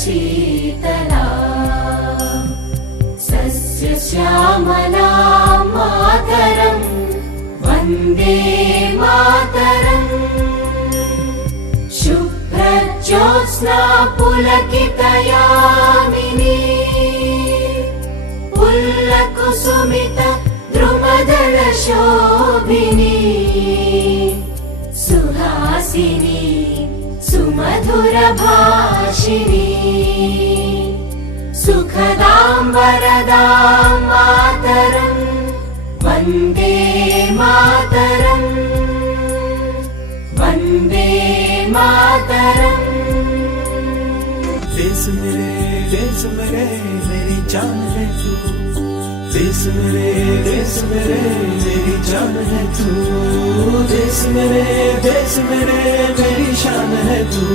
शीतला सस्यश्यामला मातरम् वन्दे मातरम् शुभ्रज्योत्स्ना पुलकितयामिनी पुल्लकुसुमित द्रुमदलशोभिनी सुहासिनी सुमधुरभाषिणी सुखदां वरदां मातरम् वन्दे मातरम् वन्दे मातरम्। देश मेरे मेरी जान है तू, देश मेरे मेरी जान है तू, देश मेरे मेरी शान है तू।